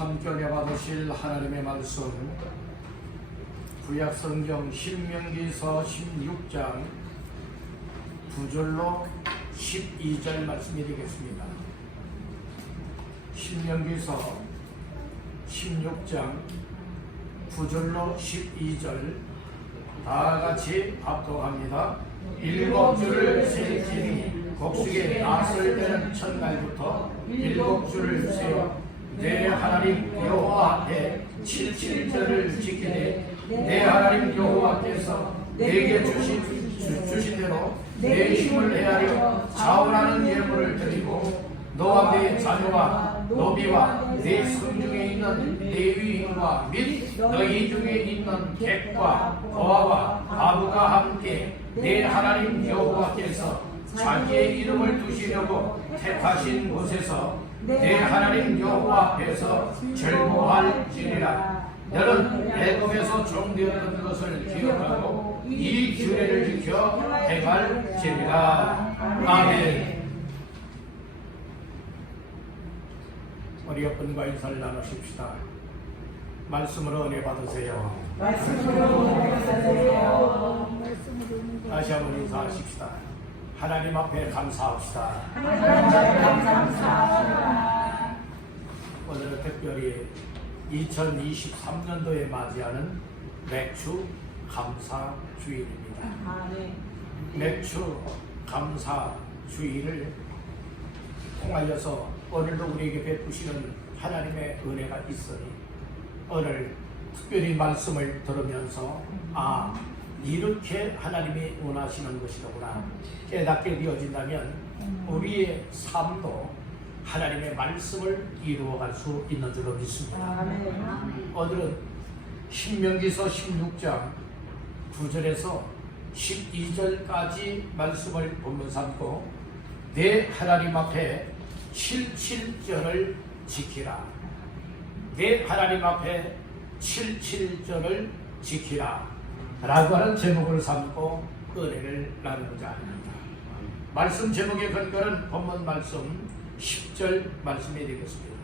함께 받으실 하나님의 말씀 구약성경 신명기서 16장 9절로 12절 말씀이 되겠습니다. 신명기서 16장 9절로 12절 다같이 합독합니다. 일곱 줄을 셀지니 곡식에 나설 때는 첫날부터 일곱 줄을 세워 내 하나님 여호와 앞에 77절을 지키되 내 하나님 여호와께서 내게 주신 대로 내 힘을 헤아려 자원하는 예물을 드리고 너와 내 자녀와 노비와 내 성중에 있는 레위인과 및 너희 중에 있는 객과 고아와 아부가 함께 내 하나님 여호와께서 자기의 이름을 두시려고 택하신 곳에서 내 하나님 여호와 앞에서 절거할지니라. 너는 애굽에서 종되었던 것을 기억하고 이 규례를 지켜 행할지니라. 아멘. 우리 옆분과 인사를 나누십시다. 말씀으로 은혜 받으세요. 다시 한번 인사하십시다. 하나님 앞에 감사합시다. 오늘은 특별히 2023년도에 맞이하는 맥주 감사 주일입니다. 맥주 감사 주일을 통하여서 오늘도 우리에게 베푸시는 하나님의 은혜가 있으니 오늘 특별히 말씀을 들으면서 이렇게 하나님이 원하시는 것이로구나 깨닫게 되어진다면 우리의 삶도 하나님의 말씀을 이루어갈 수 있는 줄로 믿습니다. 오늘은 신명기서 16장 9절에서 12절까지 말씀을 본문 삼고 내 하나님 앞에 77절을 지키라. 내 하나님 앞에 77절을 지키라 라고 하는 제목을 삼고 은혜를 나누고자 합니다. 말씀 제목의 근거는 본문 말씀 10절 말씀이 되겠습니다.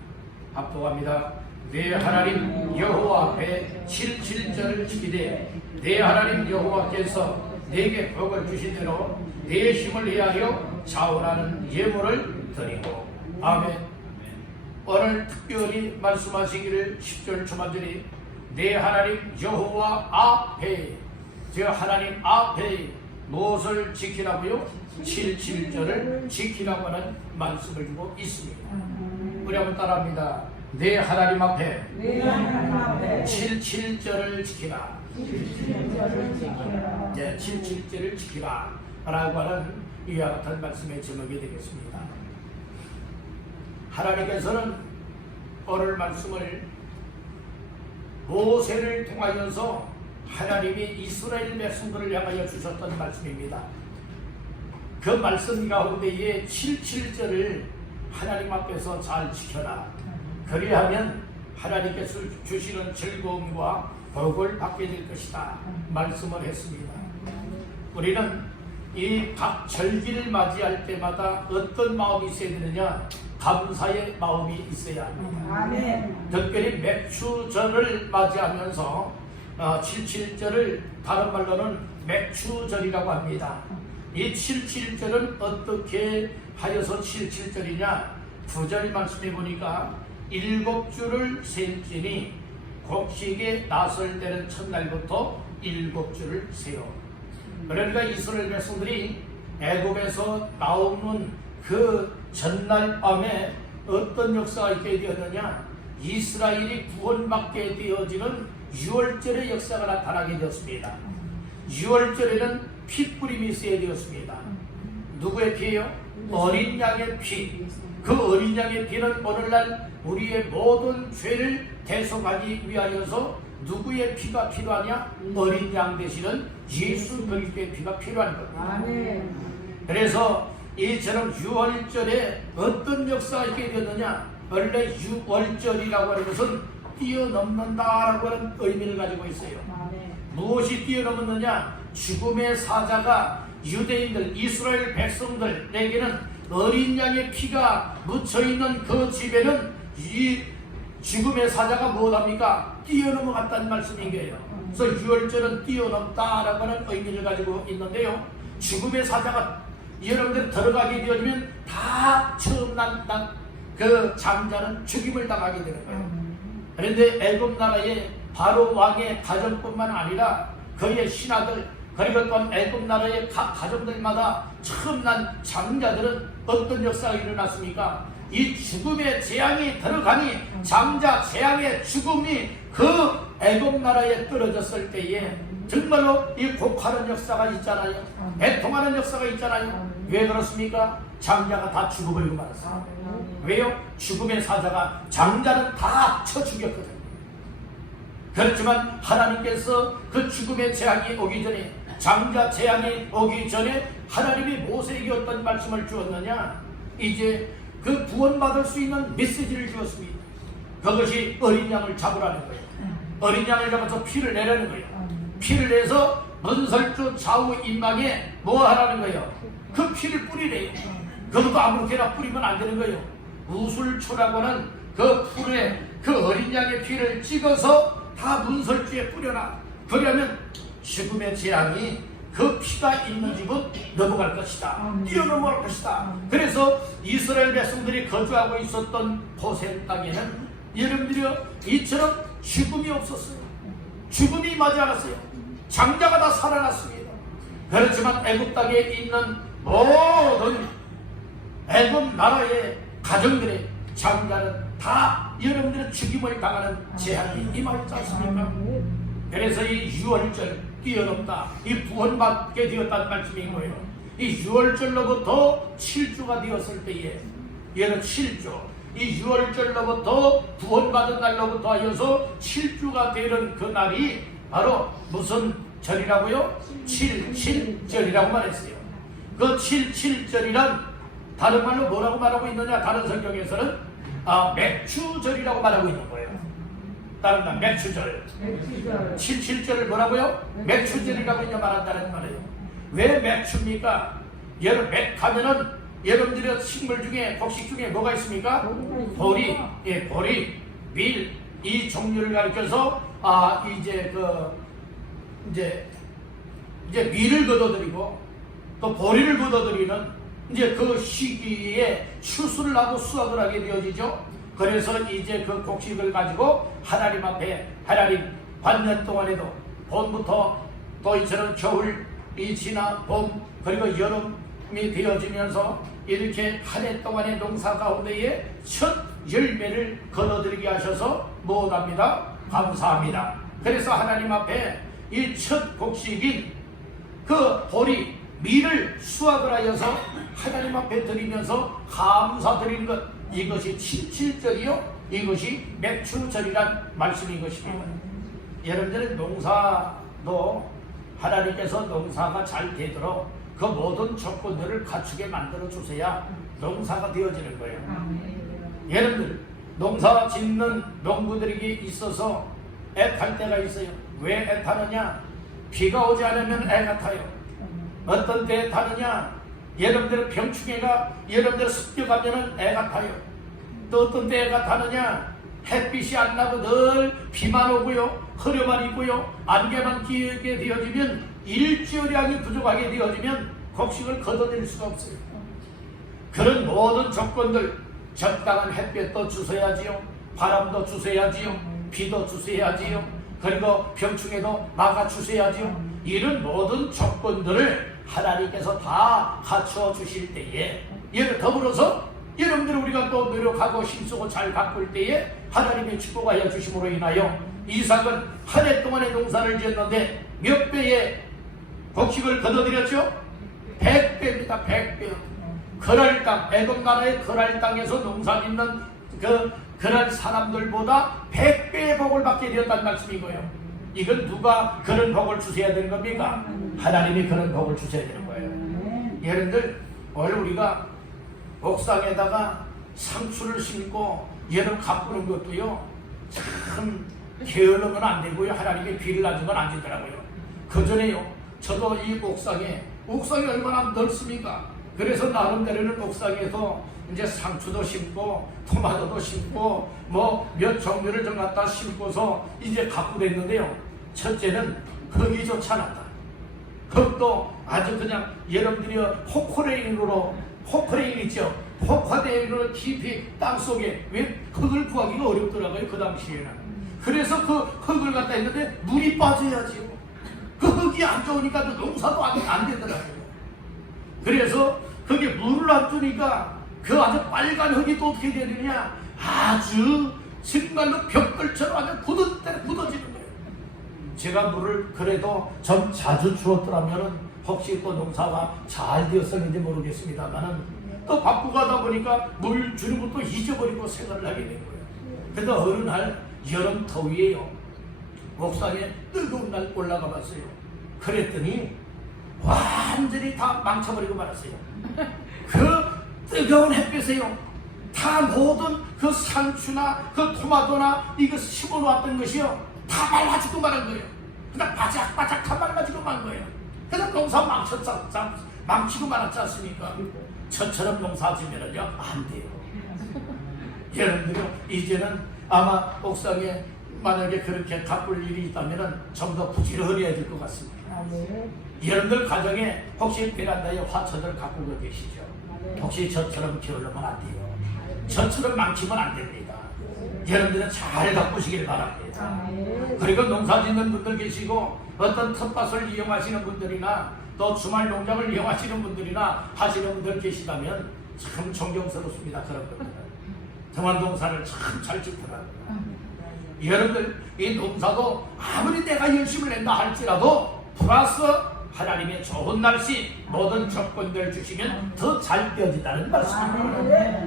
합독합니다. 내 하나님 여호와 앞에 77절을 지키되 내 하나님 여호와께서 내게 복을 주신 대로 내 힘을 헤아려 자원하는 예물을 드리고. 아멘. 오늘 특별히 말씀하시기를 10절 초반절이 내 하나님 여호와 앞에, 저 하나님 앞에 무엇을 지키라고요? 77절을 지키라고 하는 말씀을 주고 있습니다. 우리 한번 따라합니다. 내 하나님 앞에 77절을 지키라. 77절을 지키라 라고 하는 이와 같은 말씀의 제목이 되겠습니다. 하나님께서는 오늘 말씀을 모세를 통하여서 하나님이 이스라엘 백성들을 향하여 주셨던 말씀입니다. 그 말씀 가운데에 77절을 하나님 앞에서 잘 지켜라. 그리하면 하나님께서 주시는 즐거움과 복을 받게 될 것이다 말씀을 했습니다. 우리는 이 각 절기를 맞이할 때마다 어떤 마음이 있어야 되느냐? 감사의 마음이 있어야 합니다. 특별히 맥주절을 맞이하면서 77절을 다른 말로는 맥주절이라고 합니다. 이 77절은 어떻게 하여서 77절이냐? 9절 말씀해 보니까 일곱 줄을 셀지니 곡식에 나설 때는 첫날부터 일곱 줄을 세워. 그러니까 이스라엘 백성들이 애굽에서 나오는 그 전날 밤에 어떤 역사가 있게 되었느냐? 이스라엘이 구원받게 되어지는 6월절의 역사가 나타나게 되었습니다. 6월절에는 핏뿌림이 있어야 되었습니다. 누구의 피예요? 어린 양의 피. 그 어린 양의 피는 오늘날 우리의 모든 죄를 대속하기 위하여서 누구의 피가 필요하냐? 어린 양 되시는 예수 그리스도의 피가 필요한 겁니다. 그래서 이처럼 6월절에 어떤 역사가 있게 되었느냐? 원래 6월절이라고 하는 것은 뛰어넘는다라고 하는 의미를 가지고 있어요. 무엇이 뛰어넘었느냐? 죽음의 사자가 유대인들, 이스라엘 백성들에게는 어린 양의 피가 묻혀있는 그 집에는 이 죽음의 사자가 무엇합니까? 뛰어넘어갔다는 말씀인 거예요. 그래서 유월절은 뛰어넘다라고 하는 의미를 가지고 있는데요. 죽음의 사자가 여러분들 들어가게 되어지면 다 처음 난 그 장자는 죽임을 당하게 되는 거예요. 그런데 애굽 나라의 바로 왕의 가정뿐만 아니라 그의 신하들, 그리고 또한 애굽 나라의 각 가정들마다 처음 난 장자들은 어떤 역사가 일어났습니까? 이 죽음의 재앙이 들어가니 장자 재앙의 죽음이 그 애굽 나라에 떨어졌을 때에 정말로 이 곡하는 역사가 있잖아요. 애통하는 역사가 있잖아요. 왜 그렇습니까? 장자가 다 죽어버리고 말았어요. 왜요? 죽음의 사자가 장자는 다 쳐 죽였거든요. 그렇지만 하나님께서 그 죽음의 재앙이 오기 전에, 장자 재앙이 오기 전에 하나님이 모세에게 어떤 말씀을 주었느냐? 이제 그 구원받을 수 있는 메시지를 주었습니다. 그것이 어린 양을 잡으라는 거예요. 어린 양을 잡아서 피를 내라는 거예요. 피를 내서 문설주 좌우 임방에 뭐 하라는 거예요? 그 피를 뿌리래요. 그것도 아무렇게나 뿌리면 안 되는 거예요. 우술초라고 하는 그 풀에 그 어린 양의 피를 찍어서 다 문설주에 뿌려놔. 그러면 죽음의 재앙이 그 피가 있는 집은 넘어갈 것이다. 뛰어넘어갈 것이다. 그래서 이스라엘 백성들이 거주하고 있었던 고센 땅에는 여러분들이요, 이처럼 죽음이 없었어요. 죽음이 임하지 않았어요. 장자가 다 살아났습니다. 그렇지만 애굽 땅에 있는 모든 애굽 나라의 가정들의 장자는 다 여러분들의 죽임을 당하는 재앙이 임하지 않습니까? 그래서 이 유월절 뛰어넘다, 이 구원받게 되었다는 말씀인 거예요. 이 유월절로부터 7주가 되었을 때에, 얘는 7주, 이 유월절로부터 구원받은 날로부터 하여서 7주가 되는 그 날이 바로 무슨 절이라고요? 7.7절이라고 말했어요. 그 7.7절이란 다른 말로 뭐라고 말하고 있느냐? 다른 성경에서는 맥추절이라고 말하고 있는 거예요. 다른 말 맥추절. 7.7절을 뭐라고요? 맥추절이라고 이제 말한다는 말이에요. 왜 맥추입니까? 여러분 맥하면은 여러분들의 식물 중에, 곡식 중에 뭐가 있습니까? 보리, 보리, 밀, 이 종류를 가리켜서 이제 밀을 걷어들이고 또 보리를 걷어들이는 이제 그 시기에 추수를 하고 수확을 하게 되어지죠. 그래서 이제 그 곡식을 가지고 하나님 앞에, 하나님 반년 동안에도 봄부터 또 이처럼 겨울이 지나 봄 그리고 여름이 되어지면서 이렇게 한 해 동안의 농사 가운데에 첫 열매를 거둬들이게 하셔서 뭐합니다? 감사합니다. 그래서 하나님 앞에 이 첫 곡식인 그 보리, 밀을 수확을 하여서 하나님 앞에 드리면서 감사드리는 것, 이것이 7.7절이요 이것이 맥추절이란 말씀인 것입니다. 여러분들은 농사도 하나님께서 농사가 잘 되도록 그 모든 조건들을 갖추게 만들어 주셔야 농사가 되어지는 거예요. 여러분들 농사 짓는 농부들에게 있어서 애탈 때가 있어요. 왜 애타느냐? 비가 오지 않으면 애가 타요. 어떤 때에 타느냐? 여러분들의 병충해가 여러분들 습격하면 애가 타요. 또 어떤 때에 애가 타느냐? 햇빛이 안 나고 늘 비만 오고요, 흐려만 있고요, 안개만 끼게 되어지면 일조량이 부족하게 되어지면 곡식을 걷어낼 수가 없어요. 그런 모든 조건들, 적당한 햇볕도 주셔야지요, 바람도 주셔야지요, 비도 주셔야지요, 그리고 병충해도 막아 주셔야지요. 이런 모든 조건들을 하나님께서 다 갖추어 주실 때에, 더불어서 여러분들 우리가 또 노력하고 힘쓰고 잘 가꿀 때에 하나님의 축복하여 주심으로 인하여 이삭은 한 해 동안의 농사를 지었는데 몇 배의 곡식을 거둬들였죠? 100배입니다. 100배. 그랄 땅, 애굽 나라의 그랄 땅에서 농사 짓는 그랄 사람들보다 100배의 복을 받게 되었다는 말씀인 거예요. 이건 누가 그런 복을 주셔야 되는 겁니까? 하나님이 그런 복을 주셔야 되는 거예요. 여러분들 오늘 우리가 옥상에다가 상추를 심고 얘를 가꾸는 것도요, 참 게을러면 안 되고요, 하나님의 비를 놔주면 안 되더라고요. 그 전에요, 저도 이 옥상이 얼마나 넓습니까? 그래서 나름대로는 옥상에서 이제 상추도 심고 토마토도 심고 뭐 몇 종류를 좀 갖다 심고서 이제 갖고 됐는데요. 첫째는 거기조차 않았다. 흙도 아주 그냥 여러분들이 포크레인이 있죠. 포크레인으로 깊이 땅속에 왜 흙을 구하기가 어렵더라고요. 그 당시에는. 그래서 그 흙을 갖다 했는데 물이 빠져야지요. 그 흙이 안 좋으니까 농사도 안 되더라고요. 그래서 거기에 물을 안 주니까 그 아주 빨간 흙이 또 어떻게 되느냐, 아주 정말로 벽돌처럼 아주 굳어지는 거예요. 제가 물을 그래도 좀 자주 주었더라면 혹시 또 농사가 잘 되었었는지 모르겠습니다만은 또 바쁘고 가다 보니까 물 주는 것도 잊어버리고 생각을 하게 된 거예요. 그래서 어느 날 여름 더위에요. 옥상에 뜨거운 날 올라가 봤어요. 그랬더니 완전히 다 망쳐버리고 말았어요. 그 뜨거운 햇빛에요. 다 모든 그 상추나 그 토마토나 이거 심어놓았던 것이요. 다 말라지고 말한 거예요. 그냥 바짝바짝 다 말라지고 만 거예요. 그래서 농사 망치고 말았지 않습니까? 저처럼 농사 지면은요, 안 돼요. 여러분들요, 이제는 아마 옥상에 만약에 그렇게 가꿀 일이 있다면 좀 더 부지런해야 될 것 같습니다. 여러분들 가정에 혹시 베란다에 화초들 가꾸고 계시죠? 혹시 저처럼 게을르면 안 돼요. 저처럼 망치면 안 됩니다. 여러분들은 잘 가꾸시길 바랍니다. 그리고 농사 짓는 분들 계시고 어떤 텃밭을 이용하시는 분들이나 또 주말 농장을 이용하시는 분들이나 하시는 분들 계시다면 참 존경스럽습니다. 그런 분들은 정말 농사를 참 잘 짓더라고요. 여러분들 이 농사도 아무리 내가 열심히 낸다 할지라도 플러스 하나님의 좋은 날씨 모든 조건들 주시면 더 잘 되어진다는 말씀입니다.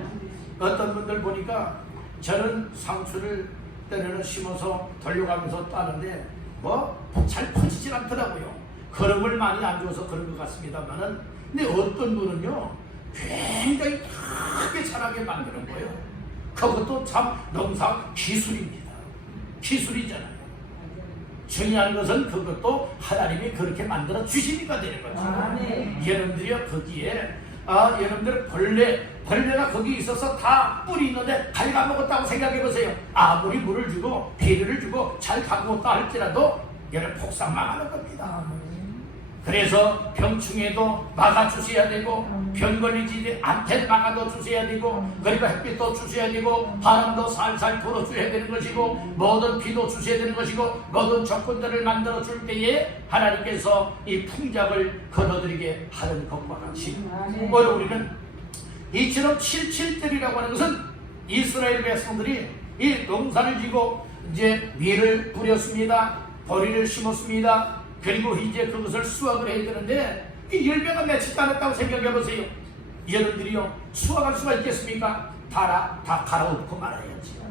어떤 분들 보니까 저는 상추를 때려는 심어서 돌려가면서 따는데 뭐 잘 퍼지질 않더라고요. 거름을 많이 안 줘서 그런 것 같습니다만은, 근데 어떤 분은요 굉장히 크게 자라게 만드는 거예요. 그것도 참 농사 기술입니다. 기술이잖아요. 중요한 것은 그것도 하나님이 그렇게 만들어 주시니까 되는 거죠. 여러분들이요 거기에 여러분들 벌레가 거기 있어서 다 뿔이 있는데 갉아먹었다고 생각해 보세요. 아무리 물을 주고 비료를 주고 잘 가꾸었다 할지라도 얘는 폭삭 망하는 겁니다. 그래서 병충해도 막아주셔야 되고 병 걸리지 않게 막아도 주셔야 되고 그리고 햇빛도 주셔야 되고 바람도 살살 불어줘야 되는 것이고 모든 비도 주셔야 되는 것이고 모든 조건들을 만들어 줄 때에 하나님께서 이 풍작을 거둬들이게 하는 것과 같이 오늘 우리는 이처럼 77절이라고 하는 것은 이스라엘 백성들이 이 농사를 지고 이제 밀을 뿌렸습니다. 보리를 심었습니다. 그리고 이제 그것을 수확을 해야 되는데 이 열매가 맺히지 않았다고 생각해 보세요. 여러분들이요 수확할 수가 있겠습니까? 다 갈아엎고 말아야지.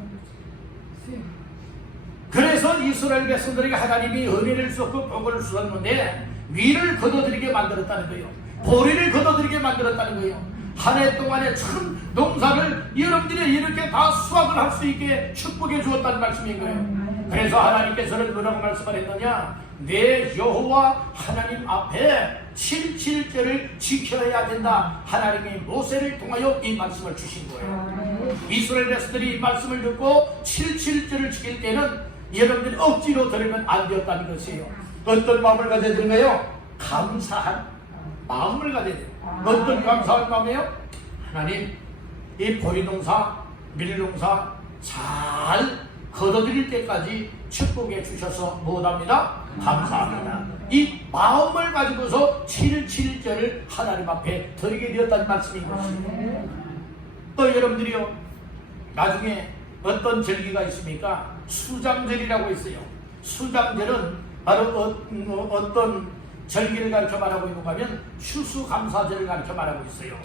그래서 이스라엘 백성들에게 하나님이 은혜를 주었고 복을 주었는데 위를 거둬들이게 만들었다는 거예요. 보리를 거둬들이게 만들었다는 거예요. 한 해 동안에 참 농사를 여러분들이 이렇게 다 수확을 할 수 있게 축복해 주었다는 말씀인 거예요. 그래서 하나님께서는 뭐라고 말씀을 했느냐, 내 여호와 하나님 앞에 77절을 지켜야 된다. 하나님이 모세를 통하여 이 말씀을 주신 거예요. 이스라엘 백성들이 이 말씀을 듣고 77절을 지킬 때는 여러분들이 억지로 들으면 안 되었다는 것이에요. 어떤 마음을 가져야 되는가요? 감사한 마음을 가져야 돼요. 어떤 감사한 마음이에요? 하나님, 이 보리농사, 밀농사 잘 거둬들일 때까지 축복해 주셔서 뭐합니다? 감사합니다. 이 마음을 가지고서 77절을 하나님 앞에 드리게 되었다는 말씀인 것입니다. 또 여러분들이요 나중에 어떤 절기가 있습니까? 수장절이라고 있어요. 수장절은 바로 어떤 절기를 가르쳐 말하고 있는가 하면 추수감사절을 가르쳐 말하고 있어요.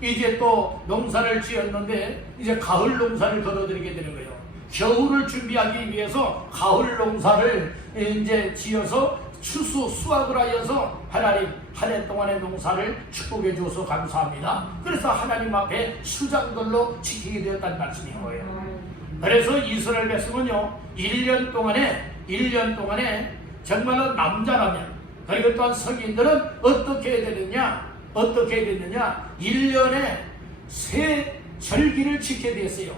이제 또 농사를 지었는데 이제 가을 농사를 거둬들이게 되는 거예요. 겨울을 준비하기 위해서 가을 농사를 이제 지어서 수확을 하여서 하나님 한 해 동안의 농사를 축복해 주어서 감사합니다. 그래서 하나님 앞에 수장들로 지키게 되었다는 말씀인 거예요. 그래서 이스라엘 백성은요 1년 동안에 정말로 남자라면, 그리고 또한 성인들은 어떻게 해야 되느냐, 어떻게 됐느냐? 1년에 세 절기를 지켜야 됐어요.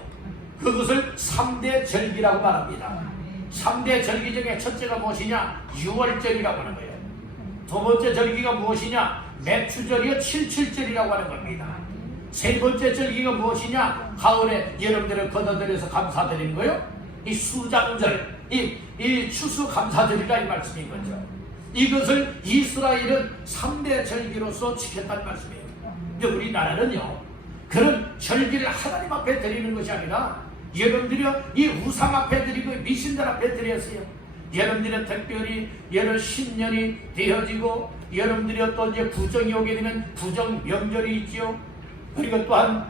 그것을 3대 절기라고 말합니다. 3대 절기 중에 첫째가 무엇이냐? 6월절이라고 하는 거예요. 두 번째 절기가 무엇이냐? 매추절이요 7.7절이라고 하는 겁니다. 세 번째 절기가 무엇이냐? 가을에 여러분들을 걷어들여서 감사드리는 거예요. 이 수장절, 이 추수 감사절이라 이 말씀인 거죠. 이것을 이스라엘은 3대 절기로서 지켰다는 말씀이에요. 근데 우리나라는요, 그런 절기를 하나님 앞에 드리는 것이 아니라 여러분들이 이 우상 앞에 드리고 미신들 앞에 드렸어요. 여러분들은 특별히 여러 신년이 되어지고 여러분들이 또 이제 구정이 오게 되면 구정 명절이 있지요. 그리고 또한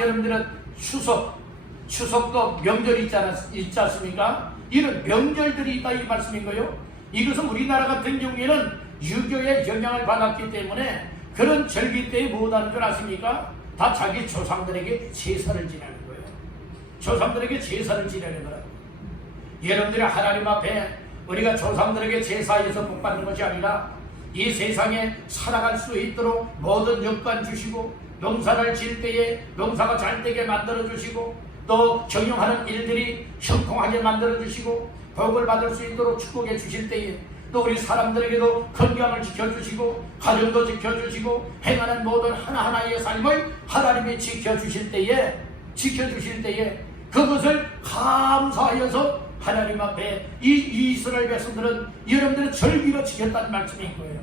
여러분들은 추석도 명절이 있지 않습니까? 이런 명절들이 있다 이 말씀인 거예요. 이것은 우리나라 같은 경우에는 유교의 영향을 받았기 때문에 그런 절기 때에 뭐하는 줄 아십니까? 다 자기 조상들에게 제사를 지내는 거예요. 조상들에게 제사를 지내는 거라고. 여러분들이 하나님 앞에 우리가 조상들에게 제사해서 복 받는 것이 아니라 이 세상에 살아갈 수 있도록 모든 여건 주시고 농사를 지을 때에 농사가 잘 되게 만들어 주시고 또 경영하는 일들이 형통하게 만들어 주시고 복을 받을 수 있도록 축복해 주실 때에 또 우리 사람들에게도 건강을 지켜주시고 가정도 지켜주시고 행하는 모든 하나하나의 삶을 하나님이 지켜주실 때에 그것을 감사하여서 하나님 앞에 이 이스라엘 백성들은 여러분들의 절기로 지켰다는 말씀인 거예요.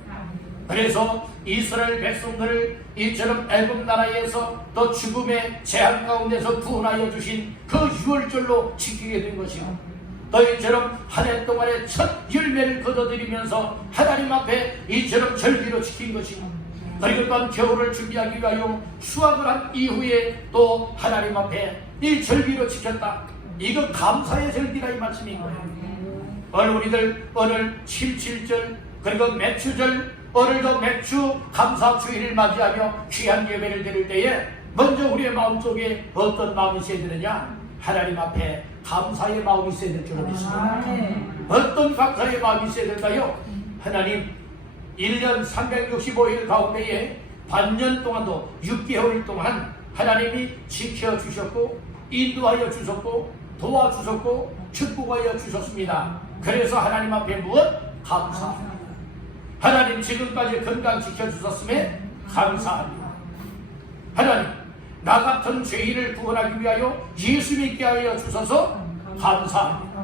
그래서 이스라엘 백성들을 이처럼 애굽 나라에서 또 죽음의 재앙 가운데서 구원하여 주신 그 6월절로 지키게 된 것이고 또 이처럼 한 해 동안의 첫 열매를 거둬들이면서 하나님 앞에 이처럼 절기로 지킨 것이고 그리고 또한 겨울을 준비하기 위하여 수확을 한 이후에 또 하나님 앞에 이 절기로 지켰다. 이거 감사의 절기라 이 말씀인 거예요. 오늘 우리들 오늘 7.7절 그리고 매추절 오늘도 매추 감사주일을 맞이하며 귀한 예배를 드릴 때에 먼저 우리의 마음속에 어떤 마음이 있어야 되느냐? 하나님 앞에 감사의 마음이 있어야 될 줄로 믿습니다. 어떤 감사의 마음이 있어야 될까요? 하나님 1년 365일 가운데에 반년 동안도 6개월 동안 하나님이 지켜주셨고 인도하여 주셨고 도와주셨고 축복하여 주셨습니다. 그래서 하나님 앞에 무엇? 감사합니다. 하나님 지금까지 건강 지켜주셨음에 감사합니다. 하나님 나 같은 죄인을 구원하기 위하여 예수 믿게 하여 주셔서 감사합니다.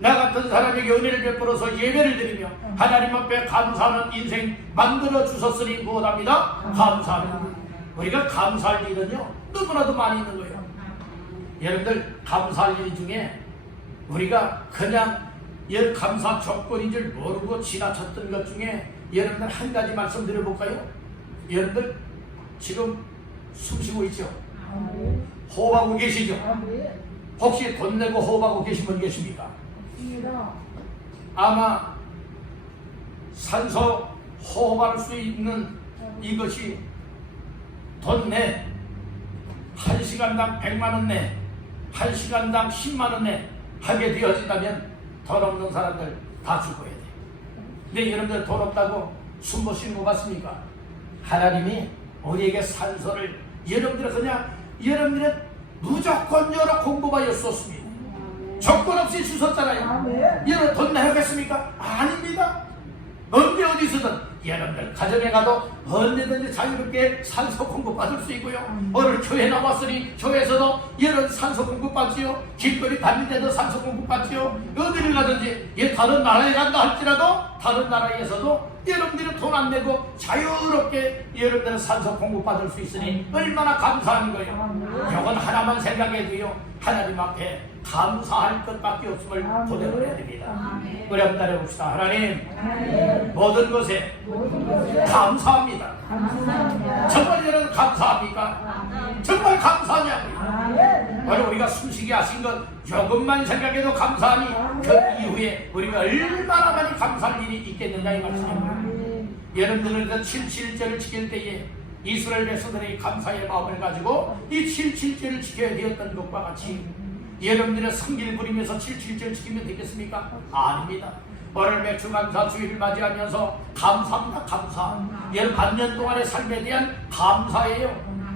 나 같은 사람에게 은혜를 베풀어서 예배를 드리며 하나님 앞에 감사하는 인생 만들어 주셨으니 무엇합니다? 감사합니다. 우리가 감사할 일은요 너무나도 많이 있는 거예요. 여러분들 감사할 일 중에 우리가 그냥 감사 조건인 줄 모르고 지나쳤던 것 중에 여러분들 한 가지 말씀드려볼까요? 여러분들 지금 숨쉬고 있죠? 호흡하고 계시죠? 혹시 돈 내고 호흡하고 계신 분 계십니까? 아마 산소 호흡할 수 있는 이것이 돈 내 1시간당 100만원 내 1시간당 10만원 내 하게 되어진다면 돈 없는 사람들 다 죽어야 돼. 근데 여러분들 돈 없다고 숨 못 쉬는 거 맞습니까? 하나님이 우리에게 산소를 여러분들은 그냥 여러분들은 무조건 여러 공급하여 쏟습니다. 조건 없이 주셨잖아요. 여러분 돈 내겠습니까? 아닙니다. 언제 어디서든 여러분들 가정에 가도 언제든지 자유롭게 산소 공급 받을 수 있고요. 오늘 교회 나왔으니 교회에서도 이런 산소 공급 받지요. 길거리 다닐 때도 산소 공급 받지요. 어디를 가든지 다른 나라에 간다 할지라도 다른 나라에서도 여러분들은 돈 안 내고 자유롭게 여러분들은 산소 공급 받을 수 있으니 얼마나 감사한 거예요. 이건 하나만 생각해도요 하나님 앞에 감사할 것밖에 없음을 보내버려야 됩니다. 우리 한번 따라해봅시다. 하나님 모든 것에 감사합니다. 정말 여러분 감사합니까? 정말 감사하냐고요. 오늘 우리가 숨쉬게 하신 것 조금만 생각해도 감사하니 그 이후에 우리가 얼마나 많이 감사할 일이 있겠느냐 이 말씀입니다. 여러분들은 7.7절을 지킬 때에 이스라엘 백성들의 감사의 마음을 가지고 이 7.7절을 지켜야 되었던 것과 같이 여러분들의 성기를 부리면서 7.7절 지키면 되겠습니까? 아닙니다. 오늘 맥주 감사 주일을 맞이하면서 감사합니다. 감사. 이 반년 동안의 삶에 대한 감사예요.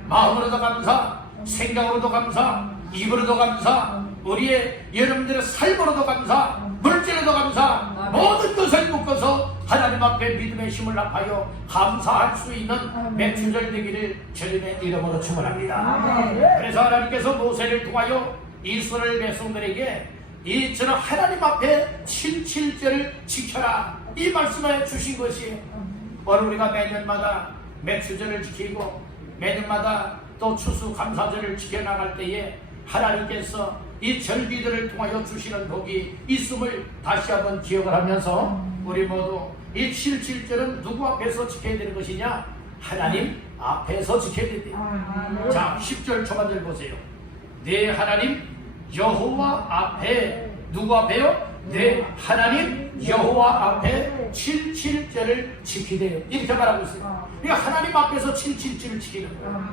마음으로도 감사, 생각으로도 감사, 입으로도 감사, 우리의 여러분들의 삶으로도 감사, 물질로도 감사, 모든 것을 묶어서 하나님 앞에 믿음의 힘을 합하여 감사할 수 있는 맥주절 되기를 주님의 이름으로 축원합니다. 그래서 하나님께서 모세를 통하여 이스라엘 백성들에게 이처럼 하나님 앞에 77절을 지켜라 이 말씀을 주신 것이에요. 오늘 우리가 매년마다 맥주절을 지키고 매년마다 또 추수감사절을 지켜나갈 때에 하나님께서 이 절기들을 통하여 주시는 복이 있음을 다시 한번 기억을 하면서 우리 모두 이 77절은 누구 앞에서 지켜야 되는 것이냐? 하나님 앞에서 지켜야 된대요. 자, 10절 초반절 보세요. 내 하나님 여호와 앞에, 누구 앞에요? 내 하나님 여호와 앞에 77절을 지키래요. 이렇게 말하고 있어요. 그러니까 하나님 앞에서 77절을 지키는 거예요.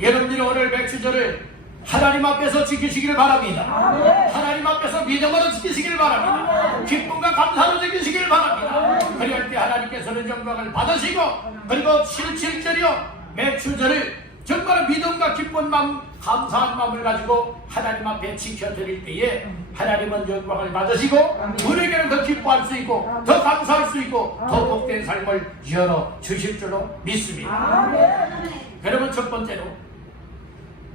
여러분들이 오늘 맥주절을 하나님 앞에서 지키시기를 바랍니다. 하나님 앞에서 믿음으로 지키시기를 바랍니다. 기쁨과 감사로 지키시기를 바랍니다. 그럴 때 하나님께서는 영광을 받으시고, 그리고 77절이요 맥주절을 정말 믿음과 기쁜 마음, 감사한 마음을 가지고 하나님 앞에 지켜드릴 때에 하나님은 영광을 받으시고 우리에게는 더 기뻐할 수 있고 더 감사할 수 있고 더 복된 삶을 열어주실 줄로 믿습니다. 그러면 첫 번째로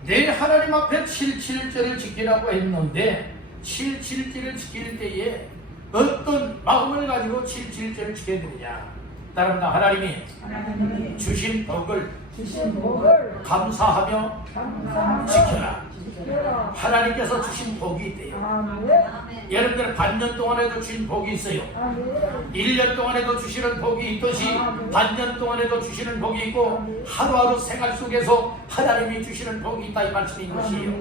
내 하나님 앞에 77절을 지키라고 했는데 77절을 지킬 때에 어떤 마음을 가지고 77절을 지켜야 되느냐? 따릅니다. 하나님이 주신 복을 감사하며 지켜라. 하나님께서 주신 복이 있대요. 여러분들 반년 동안에도 주신 복이 있어요. 1년 동안에도 주시는 복이 있듯이 반년 동안에도 주시는 복이 있고 하루하루 생활 속에서 하나님이 주시는 복이 있다 이 말씀인 것이에요.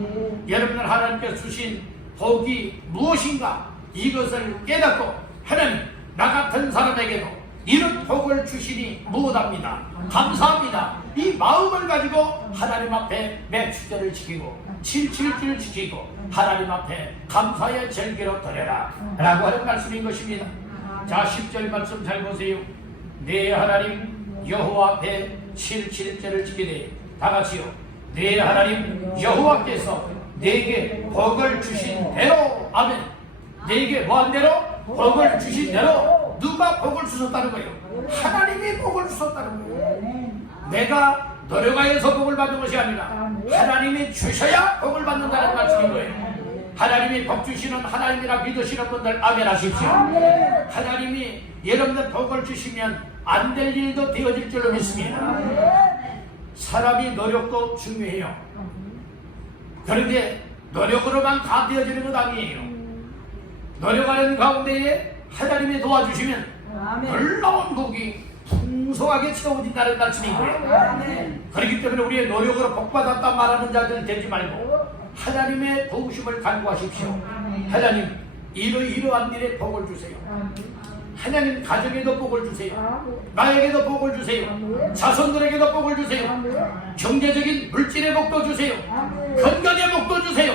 여러분들 하나님께서 주신 복이 무엇인가 이것을 깨닫고 하나님 나 같은 사람에게도 이런 복을 주시니 무엇합니다. 감사합니다. 이 마음을 가지고 하나님 앞에 맥주절을 지키고 77절을 지키고 하나님 앞에 감사의 절기로 드려라 라고 하는 말씀인 것입니다. 자, 10절 말씀 잘 보세요. 내 하나님 여호와 앞에 77절을 지키되 다같이요 내 하나님 여호와께서 내게 복을 주신 대로 아멘. 내게 뭐한 대로? 복을 주신 대로. 누가 복을 주셨다는 거예요? 하나님이 복을 주셨다는 거예요. 내가 노력하여서 복을 받는 것이 아니라 하나님이 주셔야 복을 받는다는 말씀인 거예요. 하나님이 복 주시는 하나님이라 믿으시는 분들 아멘 하십시오. 하나님이 여러분들 복을 주시면 안 될 일도 되어질 줄로 믿습니다. 사람이 노력도 중요해요. 그런데 노력으로만 다 되어지는 것 아니에요. 노력하는 가운데에 하나님이 도와주시면 놀라운 복이 풍성하게 채워진다는 말씀인 거예요. 그렇기 때문에 우리의 노력으로 복받았다 말하는 자들 되지 말고 하나님의 도우심을 간구하십시오. 하나님 이러한 일에 복을 주세요. 하나님 가정에도 복을 주세요. 나에게도 복을 주세요. 자손들에게도 복을 주세요. 경제적인 물질의 복도 주세요. 건강의 복도 주세요.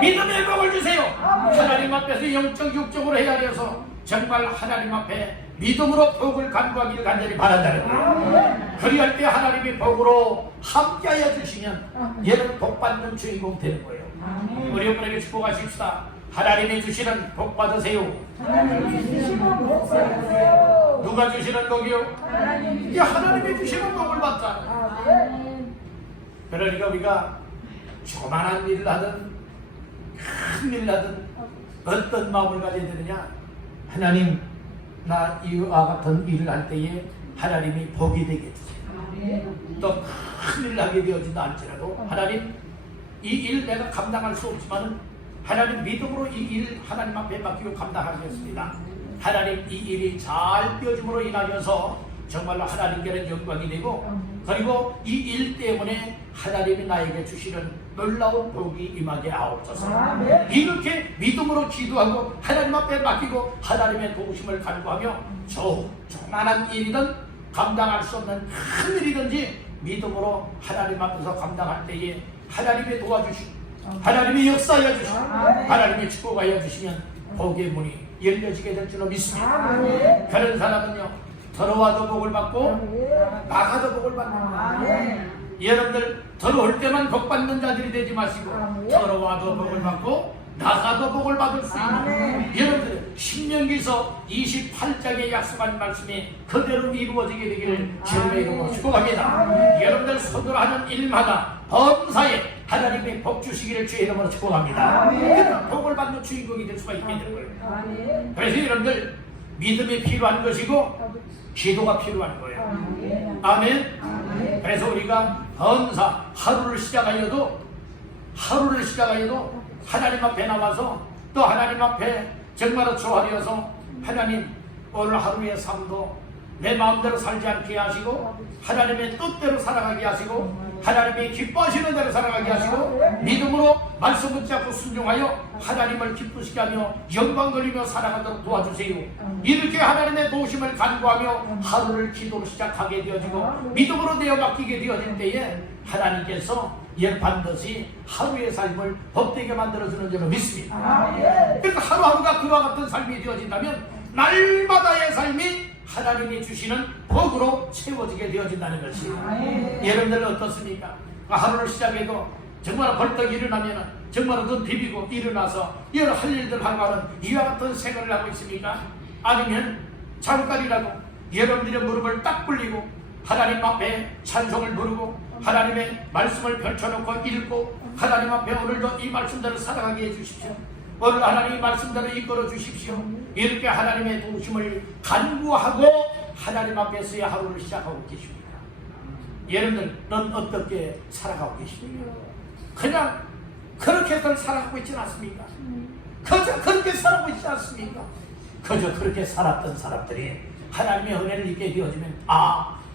믿음의 복을 주세요. 하나님 앞에서 영적 육적으로 헤아려서 정말 하나님 앞에 믿음으로 복을 간구하기를 간절히 바란다는 거예요. 그리할 때 하나님이 복으로 함께하여 주시면 얘는 복받는 주인공 되는 거예요. 우리 여러분에게 축복하십시다. 하나님이 주시는 복 받으세요. 누가 주시는 복이요? 이게 하나님이 주시는 복을 받잖아. 그러니까 우리가 조그만한 일을 하든 큰 일을 하든 어떤 마음을 가져야 되느냐? 하나님 나 이와 같은 일을 할 때에 하나님이 복이 되게 해주세요. 또 큰 일을 하게 되어진다 할지라도 하나님 이 일 내가 감당할 수 없지만 하나님 믿음으로 이 일 하나님 앞에 맡기고 감당하겠습니다. 하나님 이 일이 잘 되어짐으로 인하여서 정말로 하나님께는 영광이 되고 그리고 이 일 때문에 하나님이 나에게 주시는 놀라운 복이 임하게 하옵소서. 이렇게 믿음으로 기도하고 하나님 앞에 맡기고 하나님의 도우심을 간구하며 조그만한 일이든 감당할 수 없는 큰 일이든지 믿음으로 하나님 앞에서 감당할 때에 하나님이 도와주시고 하나님이 역사하여 주시고 하나님이 축복하여 주시면 복의 문이 열려지게 될 줄로 믿습니다. 그런 사람은요 더러워도 복을 받고 나가도 복을 받는다. 여러분들 더러울 때만 복 받는 자들이 되지 마시고 더러워도 복을 받고 나가도 복을 받을 수 있는 여러분들 신명기서 28장에 약속한 말씀이 그대로 이루어지게 되기를 주님의 이름으로 축복합니다. 여러분들 손으로 하는 일마다 범사에 하나님의 복 주시기를 주의 이름으로 축복합니다. 그러나 복을 받는 주인공이 될 수가 있게 되는 거예요. 그래서 여러분들 믿음이 필요한 것이고 기도가 필요한 거예요. 아멘. 그래서 우리가 범사 하루를 시작하여도 하나님 앞에 나와서 또 하나님 앞에 정말로 조하려서 하나님 오늘 하루의 삶도 내 마음대로 살지 않게 하시고 하나님의 뜻대로 살아가게 하시고 하나님이 기뻐하시는 대로 살아가게 하시고 믿음으로 말씀 붙잡고 순종하여 하나님을 기쁘시게 하며 영광 돌리며 살아가도록 도와주세요. 이렇게 하나님의 도우심을 간구하며 하루를 기도로 시작하게 되어지고 믿음으로 내어 맡기게 되어질 때에 하나님께서 반드시 하루의 삶을 복되게 만들어주는 줄로 믿습니다. 그러니까 하루하루가 그와 같은 삶이 되어진다면 날마다의 삶이 하나님이 주시는 복으로 채워지게 되어진다는 것이에요. 여러분들은 어떻습니까? 하루를 시작해도 정말 벌떡 일어나면 정말 눈 비비고 일어나서 여러 할 일들 하고 하는 이와 같은 생활을 하고 있습니까? 아니면 잠깐이라도 여러분들의 무릎을 딱 굴리고 하나님 앞에 찬송을 부르고 하나님의 말씀을 펼쳐놓고 읽고 하나님 앞에 오늘도 이 말씀대로 살아가게 해주십시오. 오늘 하나님의 말씀대로 이끌어 주십시오. 이렇게 하나님의 도우심을 간구하고 하나님 앞에서의 하루를 시작하고 계십니다. 여러분들은 어떻게 살아가고 계십니까? 그냥 그렇게들 살아가고 있지 않습니까? 그저 그렇게 살아가고 있지 않습니까? 그저 그렇게 살았던 사람들이 하나님의 은혜를 입게 되어지면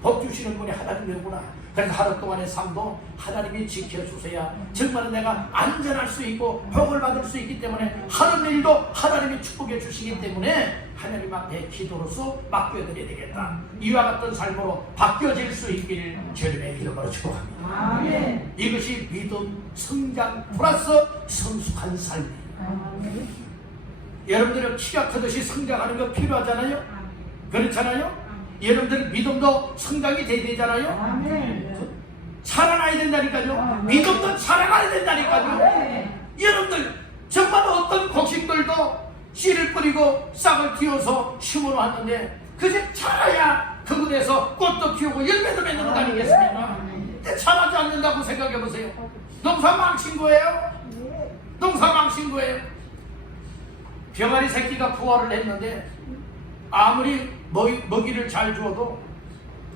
복 주시는 분이 하나님이구나. 그래서 하루 동안의 삶도 하나님이 지켜주셔야 정말 내가 안전할 수 있고 복을 받을 수 있기 때문에 하는 일도 하나님이 축복해 주시기 때문에 하나님 앞에 기도로서 맡겨드려야 되겠다. 이와 같은 삶으로 바뀌어질 수 있기를 주님의 이름으로 축복합니다. 이것이 믿음, 성장 플러스 성숙한 삶이에요. 여러분들은 키가 크듯이 성장하는 거 필요하잖아요. 그렇잖아요. 여러분들 믿음도 성장이 돼야 되잖아요. 자라나야 된다니까요. 믿음도 자라나야 된다니까요. 여러분들 정말 어떤 곡식들도 씨를 뿌리고 싹을 틔워서 심어 놨는데 그제 자라야 그곳에서 꽃도 피우고 열매도 맺는 것 아니겠습니까? 근데 자라지 않는다고 생각해 보세요. 농사 망친 거예요. 농사 망친 거예요. 병아리 새끼가 부화를 했는데 아무리 먹이를 잘 주어도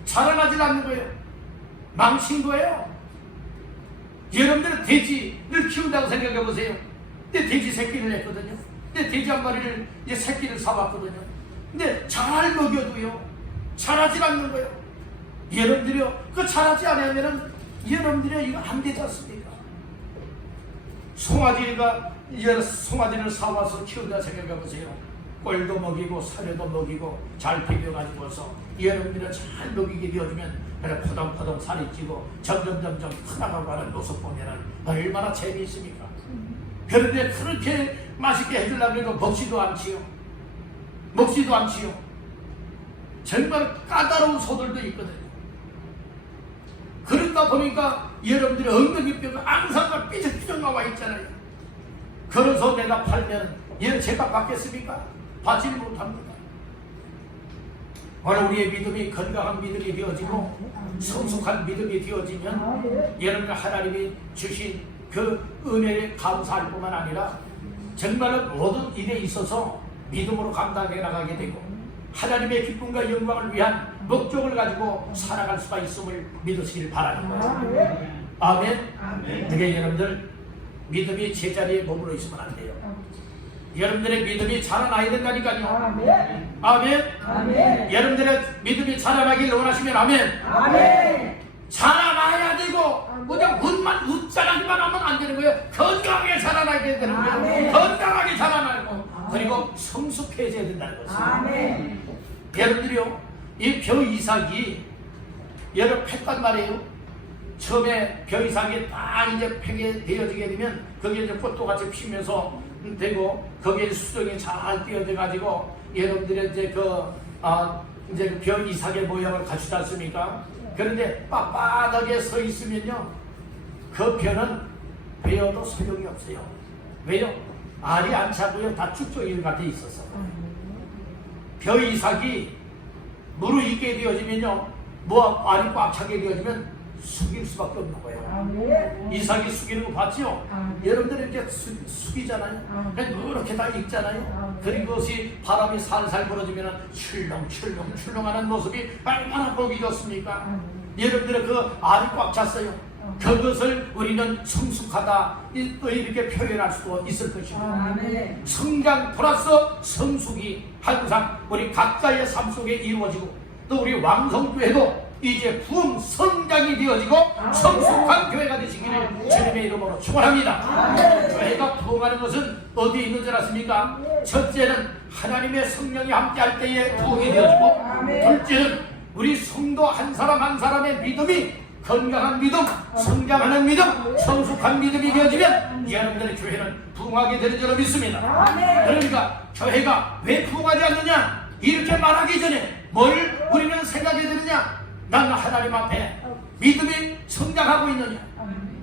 자라나질 않는 거예요. 망친 거예요. 여러분들은 돼지를 키운다고 생각해 보세요. 근데 돼지 새끼를 냈거든요. 근데 돼지 한 마리를 이제 새끼를 사왔거든요. 근데 잘 먹여도요 자라질 않는 거예요. 여러분들이요 그 자라지 않으면은 여러분들이 이거 안 되지 않습니까? 송아지를 사와서 키운다 생각해 보세요. 꼴도 먹이고 사료도 먹이고 잘 비벼가지고서 여러분들은 잘 먹이게 되어주면 포동포동 살이 찌고 점점 커나가고 하는 모습 보면은 얼마나 재미있습니까? 그런데 그렇게 맛있게 해주려고 해도 먹지도 않지요. 정말 까다로운 소들도 있거든요. 그러다 보니까 여러분들의 엉덩이뼈가 항상 삐죽삐죽 나와 있잖아요. 그런 소 내가 팔면 얘는 제값 받겠습니까? 받지 못합니다. 오늘 우리의 믿음이 건강한 믿음이 되어지고 성숙한 믿음이 되어지면 여러분 하나님이 주신 그 은혜에 감사할 뿐만 아니라 정말 모든 일에 있어서 믿음으로 감당해 나가게 되고 하나님의 기쁨과 영광을 위한 목적을 가지고 살아갈 수가 있음을 믿으시길 바랍니다. 아멘. 그게 여러분들 믿음이 제자리에 머물러 있으면 안 돼요. 여러분들의 믿음이 자라나야 된다니까요. 아멘. 여러분들의 믿음이 자라나길 원하시면 아멘. 자라나야 되고 그냥 웃자라기만 하면 안 되는 거예요. 건강하게 자라나야 되는 거예요. 건강하게 자라나고 그리고 성숙해져야 된다는 것이에요. 여러분들이요 이 벼 이삭이 여러분 폈단 말이에요. 처음에 벼 이삭이 딱 이제 펴게 되어지게 되면 거기에 이제 꽃도 같이 피면서 되고 거기에 수정이 잘 띄어져 가지고 여러분들의 이제 이제 그 벼 이삭의 모양을 갖추지 않습니까? 그런데 빳빳하게 서 있으면요, 그 벼는 베어도 소용이 없어요. 왜요? 알이 안 차고요, 다 쭉쭉이 같아 있어서. 벼 이삭이 무르익게 되어지면요, 뭐 알이 꽉 차게 되어지면 숙일 수밖에 없는 거예요. 이삭이 숙이는 거 봤죠? 여러분들 이렇게 숙이잖아요. 이렇게 다 익잖아요. 그리고 그것이 바람이 살살 불어주면 출렁출렁하는 모습이 얼마나 보기 좋습니까? 여러분들의 그 알이 꽉 찼어요. 그것을 우리는 성숙하다 또 이렇게 표현할 수도 있을 것입니다. 성장 플러스 성숙이 항상 우리 각자의 삶 속에 이루어지고, 또 우리 왕성교회도 이제 부흥 성장이 되어지고 성숙한 교회가 되시기를 주님의 이름으로 축원합니다. 교회가 부흥하는 것은 어디에 있는 줄 아십니까? 첫째는 하나님의 성령이 함께할 때에 부흥이 되어지고, 둘째는 우리 성도 한 사람 한 사람의 믿음이 건강한 믿음, 성장하는 믿음, 성숙한 믿음이 되어지면 여러분들의 교회는 부흥하게 되는 줄 믿습니다. 그러니까 교회가 왜 부흥하지 않느냐, 이렇게 말하기 전에 뭘 우리는 생각해야 되느냐? 난 하나님 앞에 믿음이 성장하고 있느냐?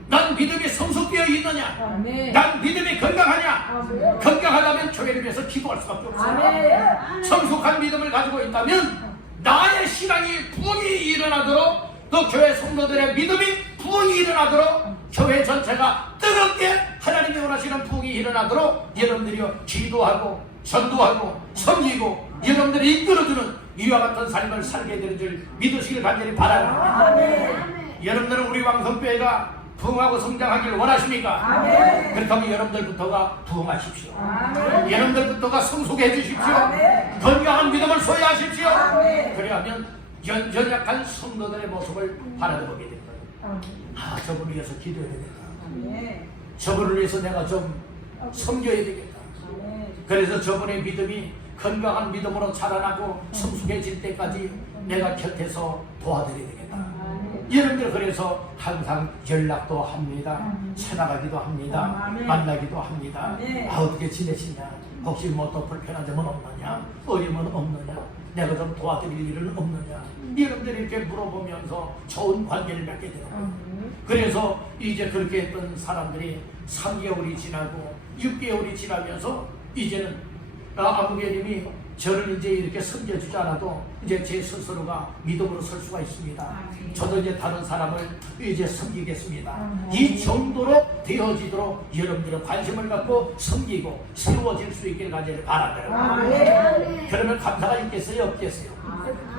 난 믿음이 성숙되어 있느냐? 난 믿음이 건강하냐? 건강하다면 교회를 위해서 기도할 수밖에 없어요. 성숙한 믿음을 가지고 있다면 나의 신앙이 부흥이 일어나도록, 또 교회 성도들의 믿음이 부흥이 일어나도록, 교회 전체가 뜨겁게 하나님이 원하시는 부흥이 일어나도록 여러분들이 기도하고 전도하고 섬기고 여러분들이 이끌어주는 이와 같은 삶을 살게 되는 줄 믿으시길 간절히 바랍니다. 여러분들은 우리 왕성교회가 부흥하고 성장하기를 원하십니까? 그렇다면 여러분들부터가 부흥하십시오. 여러분들부터가 성숙해 주십시오. 건강한 믿음을 소유하십시오. 그래야면 연약한 성도들의 모습을 바라보게 됩니다. 저분을 위해서 기도해야 되겠다. 저분을 위해서 내가 좀 섬겨야 되겠다. 그래서 저분의 믿음이 건강한 믿음으로 자라나고 성숙해질 때까지 내가 곁에서 도와드려야 되겠다. 여러분들 그래서 항상 연락도 합니다. 찾아가기도 합니다. 만나기도 합니다. 어떻게 지내시냐? 혹시 뭐 또 불편한 점은 없느냐? 어려움은 없느냐? 내가 좀 도와드릴 일은 없느냐? 여러분들이 이렇게 물어보면서 좋은 관계를 맺게 되는 거예요. 그래서 이제 그렇게 했던 사람들이 3개월이 지나고 6개월이 지나면서 이제는 아무개님이 저를 이제 이렇게 섬겨주지 않아도 이제 제 스스로가 믿음으로 설 수가 있습니다. 저도 이제 다른 사람을 이제 섬기겠습니다. 이 정도로 되어지도록 여러분들은 관심을 갖고 섬기고 세워질 수 있길 간절히 바랍니다. 그러면 감사가 있겠어요? 없겠어요?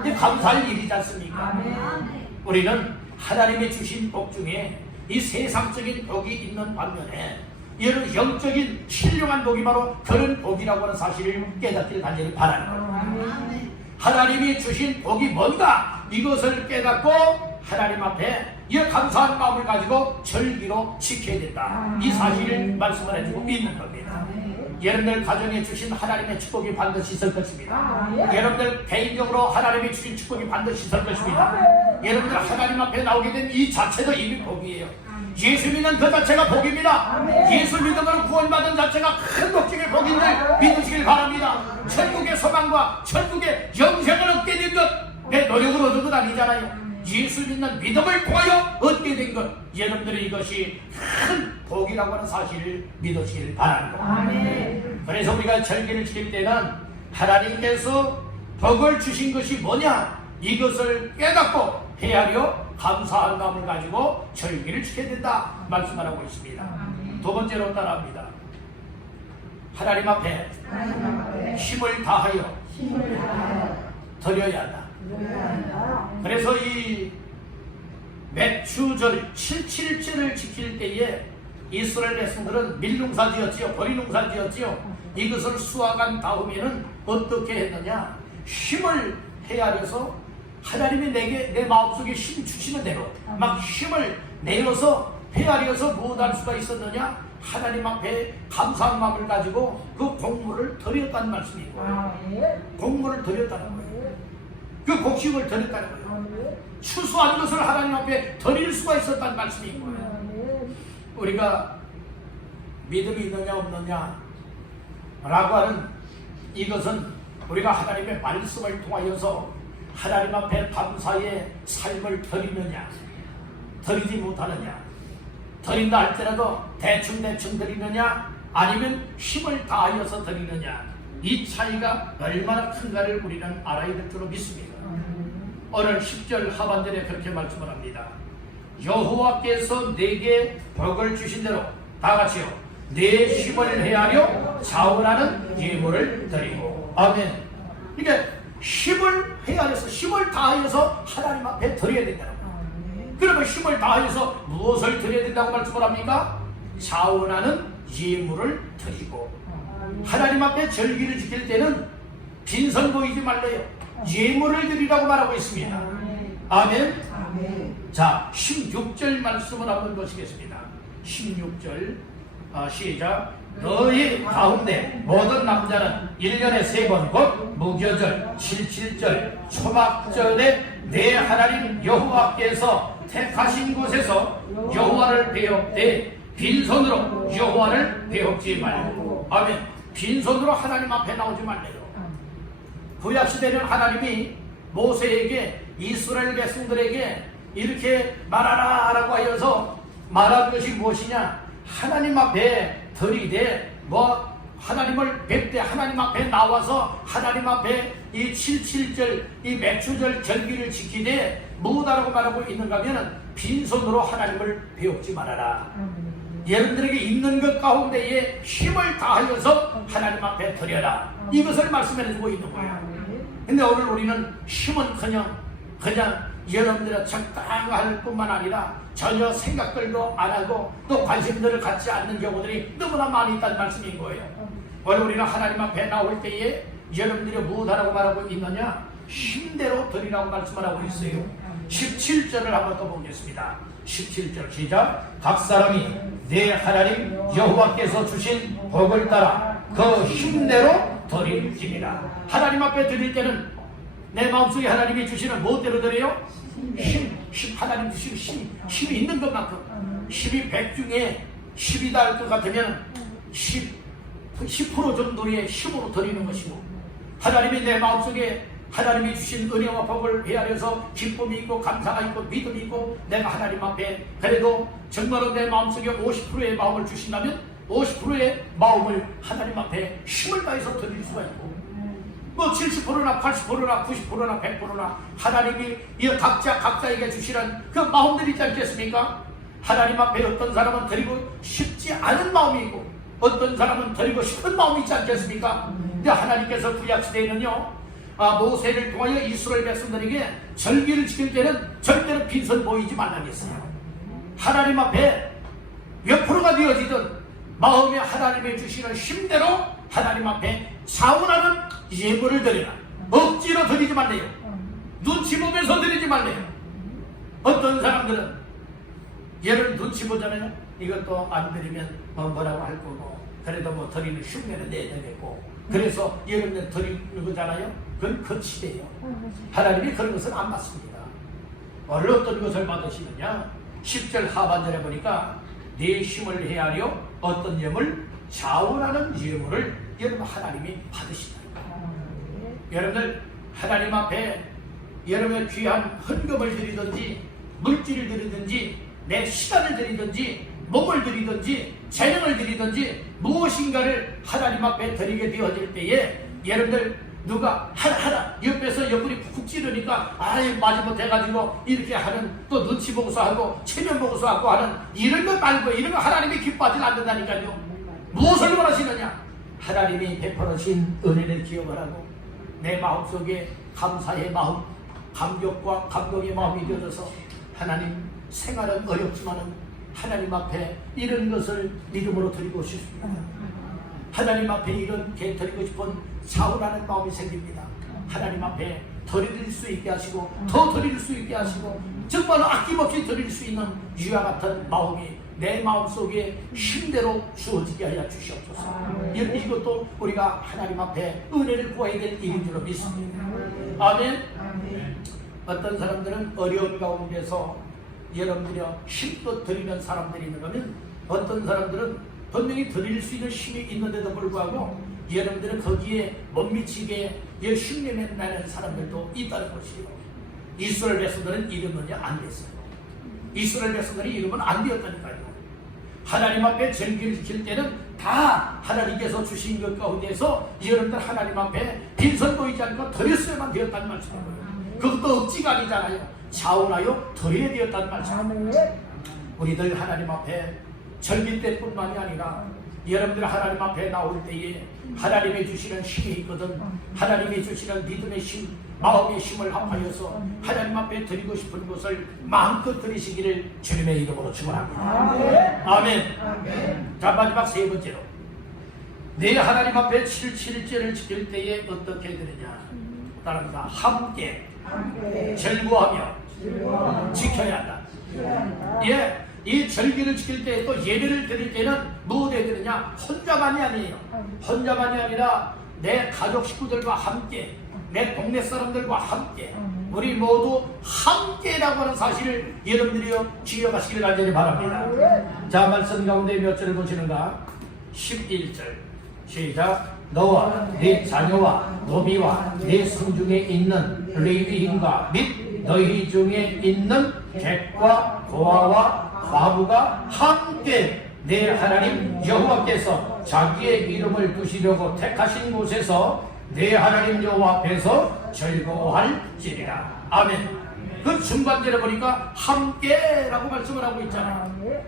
근데 감사할 일이지 않습니까? 우리는 하나님이 주신 복 중에 이 세상적인 복이 있는 반면에 이런 영적인 신령한 복이 바로 그런 복이라고 하는 사실을 깨닫기를 간절히 바랍니다. 하나님이 주신 복이 뭔가 이것을 깨닫고 하나님 앞에 이 감사한 마음을 가지고 절기로 지켜야 된다. 이 사실을 말씀을 해주고 있는 겁니다. 여러분들 가정에 주신 하나님의 축복이 반드시 있을 것입니다. 여러분들 개인적으로 하나님이 주신 축복이 반드시 있을 것입니다. 여러분들 하나님 앞에 나오게 된 이 자체도 이미 복이에요. 예수 믿는 그 자체가 복입니다. 예수 믿음으로 구원받은 자체가 큰 복중의 복인 줄 믿으시길 바랍니다. 천국의 소망과 천국의 영생을 얻게 된 것, 내 노력으로 얻은 것 아니잖아요. 예수 믿는 믿음을 통하여 얻게 된 것, 여러분들이 이것이 큰 복이라고 하는 사실을 믿으시길 바랍니다. 그래서 우리가 절기를 지킬 때는 하나님께서 복을 주신 것이 뭐냐, 이것을 깨닫고 헤아려 감사한 마음을 가지고 절기를 지켜야 된다 말씀하고 있습니다. 두 번째로 따라합니다. 하나님 앞에 힘을 다하여 드려야 한다. 그래서 이 맥추절 77절을 지킬 때에 이스라엘 백성들은 밀농사 지었지요, 보리농사 지었지요. 이것을 수확한 다음에는 어떻게 했느냐, 힘을 헤아려서 하나님이 내 마음속에 힘 주시는 대로 막 힘을 내어서 헤아려서 무엇할 수가 있었느냐, 하나님 앞에 감사한 마음을 가지고 그 곡물을 드렸다는 말씀이고, 곡물을 드렸다는 거예요. 그 곡식을 드렸다는 거예요. 추수한 것을 하나님 앞에 드릴 수가 있었다는 말씀인 거예요. 우리가 믿음이 있느냐 없느냐 라고 하는 이것은 우리가 하나님의 말씀을 통하여서 하나님 앞에 감사의 삶을 드리느냐 드리지 못하느냐, 드린다 할지라도 대충 드리느냐 아니면 힘을 다하여서 드리느냐, 이 차이가 얼마나 큰가를 우리는 알아야 될 줄로 믿습니다. 오늘 10절 하반절에 그렇게 말씀을 합니다. 여호와께서 내게 복을 주신 대로 다 같이요, 내 힘을 헤아려 자원하는 예물을 드리고. 아멘. 이게 힘을 헤아려서 힘을 다하여서 하나님 앞에 드려야 된다는 거예요. 그러면 힘을 다하여서 무엇을 드려야 된다고 말씀을 합니까? 자원하는 예물을 드리고. 하나님 앞에 절기를 지킬 때는 빈손 보이지 말래요. 예물을 드리라고 말하고 있습니다. 아멘. 자, 16절 말씀을 한번 보시겠습니다. 16절 시작. 너희 가운데 모든 남자는 1년에 3번 곧 무교절, 77절, 초막절에 내 하나님 여호와께서 택하신 곳에서 여호와를 배웁되 빈손으로 여호와를 배웁지 말고. 아멘. 빈손으로 하나님 앞에 나오지 말래요. 구약시대는 하나님이 모세에게 이스라엘 백성들에게 이렇게 말하라 라고 하여서 말한 것이 무엇이냐, 하나님 앞에 드리되 하나님을 뵙되 하나님 앞에 나와서 하나님 앞에 이 77절 이 맥주절 절기를 지키되 무엇이라고 말하고 있는가 하면 빈손으로 하나님을 배웁지 말아라. 여러분들에게 있는 것 가운데에 힘을 다하여서 하나님 앞에 드려라, 이것을 말씀해주고 있는 거예요. 근데 오늘 우리는 힘은 그냥 여러분들의 적당할 뿐만 아니라 전혀 생각들도 안 하고 또 관심들을 갖지 않는 경우들이 너무나 많이 있다는 말씀인 거예요. 오늘 우리는 하나님 앞에 나올 때에 여러분들이 무엇하라고 말하고 있느냐, 힘대로 드리라고 말씀을 하고 있어요. 17절을 한번 더 보겠습니다. 17절 시작. 각 사람이 내 하나님 여호와께서 주신 복을 따라 그 힘대로 드릴지니라. 하나님 앞에 드릴 때는 내 마음속에 하나님이 주시는 무엇대로 드려요? 힘, 하나님 주시는 힘이 있는 것만큼. 힘이 100 중에 10이다 할 것 같으면 10% 정도의 힘으로 드리는 것이고, 하나님이 내 마음속에 하나님이 주신 은혜와 복을 헤아려서 기쁨이 있고 감사가 있고 믿음이 있고 내가 하나님 앞에 그래도 정말로 내 마음속에 50%의 마음을 주신다면 50%의 마음을 하나님 앞에 힘을 다해서 드릴 수가 있고, 뭐 70%나 80%나 90%나 100%나 하나님이 이 각자에게 주시는 그 마음들이 있지 않겠습니까? 하나님 앞에 어떤 사람은 드리고 싶지 않은 마음이 있고 어떤 사람은 드리고 싶은 마음이 있지 않겠습니까? 근데 하나님께서 구약시대에는요, 모세를 통하여 이스라엘 백성들에게 절기를 지킬 때는 절대로 빈손 보이지 말라고 했어요. 하나님 앞에 몇 프로가 되어지든 마음에 하나님이 주시는 힘대로 하나님 앞에 자원하는 예물을 드리라. 억지로 드리지 말래요. 눈치 보면서 드리지 말래요. 어떤 사람들은 얘를 눈치 보자면 이것도 안 드리면 뭐라고 할 거고, 그래도 뭐 드리는 흉내는 내야 되겠고, 그래서 여러분들 드리는 거잖아요. 그건 거치대요. 하나님이 그런 것은 안 받습니다. 오늘 어떤 것을 받으시느냐, 10절 하반절에 보니까 내 힘을 헤아려 어떤 예물, 자원하는 예물을 여러분 하나님이 받으신다. 여러분들 하나님 앞에 여러분의 귀한 헌금을 드리든지 물질을 드리든지 내 시간을 드리든지 몸을 드리든지 재능을 드리든지 무엇인가를 하나님 앞에 드리게 되어질 때에 여러분들 누가 하나 옆에서 옆구리 푹 찌르니까 마지못해가지고 이렇게 하는, 또 눈치 보고서 하고 체면 보고서 하고 하는 이런 거 말고, 이런 거 하나님이 기뻐하지 않는다니까요. 무엇을 원하시느냐, 하나님이 베풀으신 은혜를 기억을 하고 내 마음속에 감사의 마음, 감격과 감동의 마음이 되어져서 하나님, 생활은 어렵지만은 하나님 앞에 이런 것을 믿음으로 드리고 싶습니다. 하나님 앞에 이렇게 드리고 싶은 자원하는 마음이 생깁니다. 하나님 앞에 드릴 수 있게 하시고 더 드릴 수 있게 하시고 정말로 아낌없이 드릴 수 있는 유아 같은 마음이 내 마음속에 힘대로 주어지게 하여 주시옵소서. 이것도 우리가 하나님 앞에 은혜를 구해야 될 일인 줄로 믿습니다. 아멘. 어떤 사람들은 어려운 가운데서 여러분들이 힘껏 드리는 사람들이 있는 거면, 어떤 사람들은 분명히 드릴 수 있는 힘이 있는데도 불구하고 여러분들은 거기에 못 미치게 흉내내 나는 사람들도 있다는 것이에요. 이스라엘 백성들은 이러면요 안 됐어요. 이스라엘 백성들이 이러면 안 되었다니까요. 하나님 앞에 절기를 지킬 때는 다 하나님께서 주신 것 가운데서 여러분들 하나님 앞에 빈손 보이지 않고 드렸어야만 되었다는 말씀이에요. 그것도 억지가 아니잖아요. 자원하여 드려야 되었다는 말씀이에요. 우리들 하나님 앞에 절기 때뿐만이 아니라 여러분들 하나님 앞에 나올 때에 하나님이 주시는 힘이 있거든. 하나님이 주시는 믿음의 힘, 마음의 힘을 합하여서 하나님 앞에 드리고 싶은 것을 마음껏 드리시기를 주님의 이름으로 축원합니다. 아멘. 자, 마지막 세 번째로, 내 하나님 앞에 7.7절을 지킬 때에 어떻게 되느냐. 따릅니다. 함께 절구하며 지켜야 한다. 예, 이 절기를 지킬 때 또 예배를 드릴 때는 무엇에 드리냐? 혼자만이 아니에요. 혼자만이 아니라 내 가족 식구들과 함께, 내 동네 사람들과 함께, 우리 모두 함께라고 하는 사실을 여러분들이요 기억하시기를 간절히 바랍니다. 자, 말씀 가운데 몇 절을 보시는가? 11절 시작. 너와 네 자녀와 노비와 네 성중에 있는 레위인과 및 너희 중에 있는 객과 고아와 과부가 함께 내 하나님 여호와께서 자기의 이름을 두시려고 택하신 곳에서 내 하나님 여호와 앞에서 즐거워할지니라. 아멘. 그 중간절에 보니까 함께라고 말씀을 하고 있잖아요.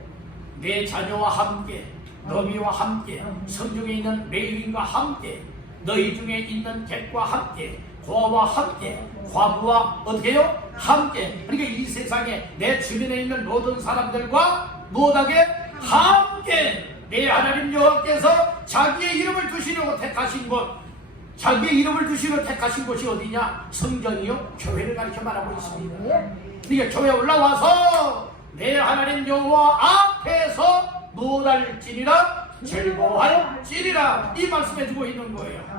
내 자녀와 함께, 너비와 함께, 성중에 있는 레위인과 함께, 너희 중에 있는 객과 함께, 고아와 함께, 과부와 어떻게 해요? 함께. 그러니까 이 세상에 내 주변에 있는 모든 사람들과 무엇하게? 함께 내 하나님 여호와께서 자기의 이름을 두시려고 택하신 곳, 자기의 이름을 두시려고 택하신 곳이 어디냐? 성전이요? 교회를 가리켜 말하고 있습니다. 그러니까 교회에 올라와서 내 하나님 여호와 앞에서 무엇할지니라? 즐거워할지니라. 이 말씀해주고 있는 거예요.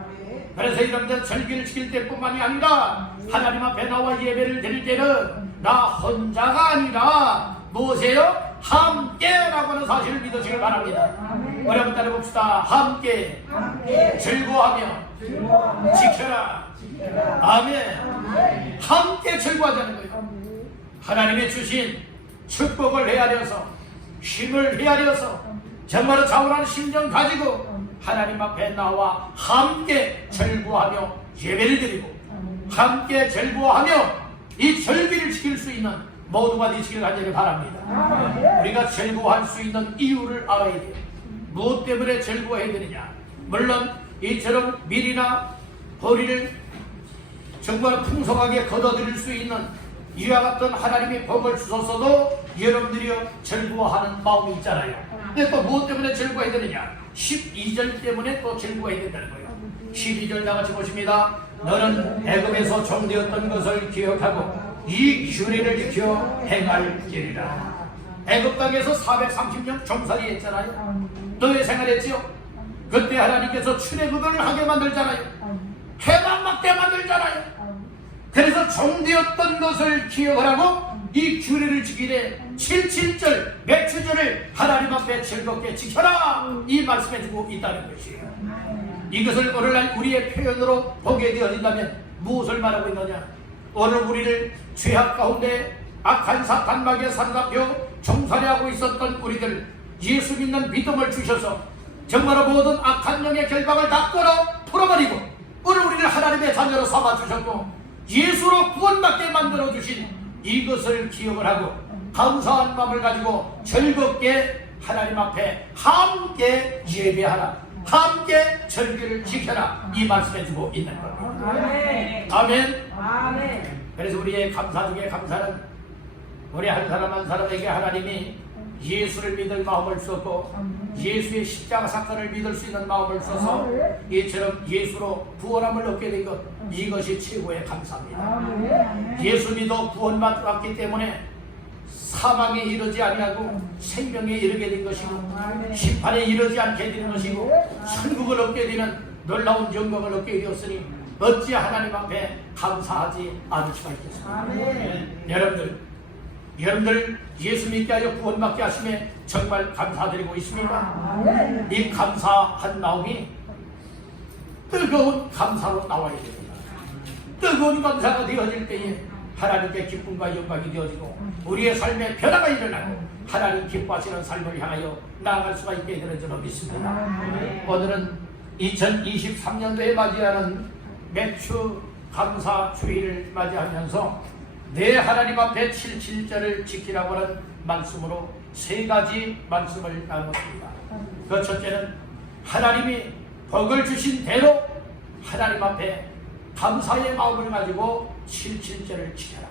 그래서 이런데 절기를 지킬 때뿐만이 아니라 하나님 앞에 나와 예배를 드릴 때는 나 혼자가 아니라 무엇이에요? 함께라고 하는 사실을 믿으시길 바랍니다. 우리 한번 따라봅시다. 함께 즐거워하며 지켜라. 아멘. 함께 즐거워하자는 거예요. 하나님의 주신 축복을 헤아려서, 힘을 헤아려서 정말로 자원하는 심정 가지고 하나님 앞에 나와 함께 절구하며 예배를 드리고 함께 절구하며 이 절기를 지킬 수 있는 모두가 되시길 간절히 바랍니다. 우리가 절구할 수 있는 이유를 알아야 돼요. 무엇 때문에 절구해야 되느냐? 물론 이처럼 밀이나 보리를 정말 풍성하게 거둬들일 수 있는 이와 같은 하나님의 복을 주셨어도 여러분들이요 절구하는 마음이 있잖아요. 근데 또 무엇 때문에 절구해야 되느냐? 12절 때문에 또 절구해야 된다는 거예요. 12절 나같이 보십니다. 너는 애굽에서 종되었던 것을 기억하고 이 규례를 지켜 행할지니라. 애굽 땅에서 430년 종살이 했잖아요. 노예 생활했지요. 그때 하나님께서 출애굽을 하게 만들잖아요. 해만 맞게 만들잖아요. 그래서 종되었던 것을 기억하라고 이 규례를 지키되 7.7절 매추절을 하나님 앞에 즐겁게 지켜라. 이 말씀해주고 있다는 것이에요. 이것을 오늘날 우리의 표현으로 보게 되어진다면 무엇을 말하고 있느냐? 오늘 우리를 죄악 가운데 악한 사탄막에 삼갑혀 종살이하고 있었던 우리들, 예수 믿는 믿음을 주셔서 정말로 모든 악한 영의 결박을 다 풀어버리고 오늘 우리를 하나님의 자녀로 삼아주셨고 예수로 구원받게 만들어주신 이것을 기억을 하고 감사한 마음을 가지고 즐겁게 하나님 앞에 함께 예배하라, 함께 절기를 지켜라, 이 말씀해주고 있는 겁니다. 아멘. 아멘. 아멘. 그래서 우리의 감사 중에 감사는 우리 한 사람 한 사람에게 하나님이 예수를 믿을 마음을 주었고 예수의 십자가 사건을 믿을 수 있는 마음을 주어서 이처럼 예수로 구원함을 얻게 된 것, 이것이 최고의 감사입니다. 예수 믿어 구원받았기 때문에 사망에 이르지 아니하고 생명에 이르게 된 것이고 심판에 이르지 않게 되는 것이고 천국을 얻게 되는 놀라운 영광을 얻게 되었으니 어찌 하나님 앞에 감사하지 않을 수가 있겠습니까? 여러분들 예수 믿게 하여 구원받게 하심에 정말 감사드리고 있습니다. 이 감사한 마음이 뜨거운 감사로 나와야 됩니다. 뜨거운 감사가 되어질 때에 하나님께 기쁨과 영광이 되어지고 우리의 삶에 변화가 일어나고 하나님 기뻐하시는 삶을 향하여 나아갈 수가 있게 되는 줄로 믿습니다. 오늘은 2023년도에 맞이하는 매추 감사 주일을 맞이하면서 내 하나님 앞에 77절을 지키라고 하는 말씀으로 세 가지 말씀을 나눴습니다. 그 첫째는 하나님이 복을 주신 대로 하나님 앞에 감사의 마음을 가지고 77절을 지켜라.